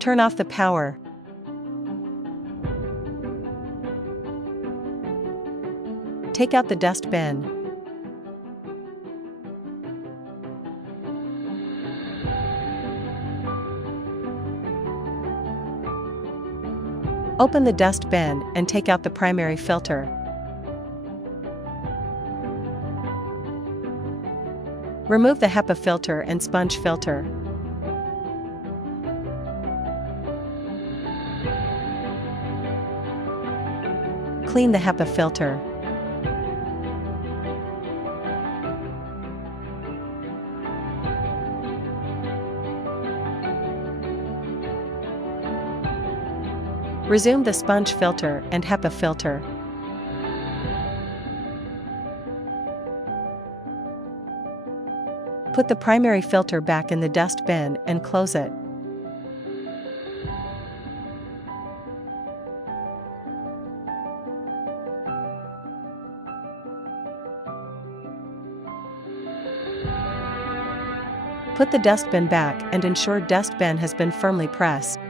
Turn off the power. Take out the dust bin. Open the dust bin and take out the primary filter. Remove the HEPA filter and sponge filter. Clean the HEPA filter. Resume the sponge filter and HEPA filter. Put the primary filter back in the dust bin and close it. Put the dustbin back and ensure dustbin has been firmly pressed.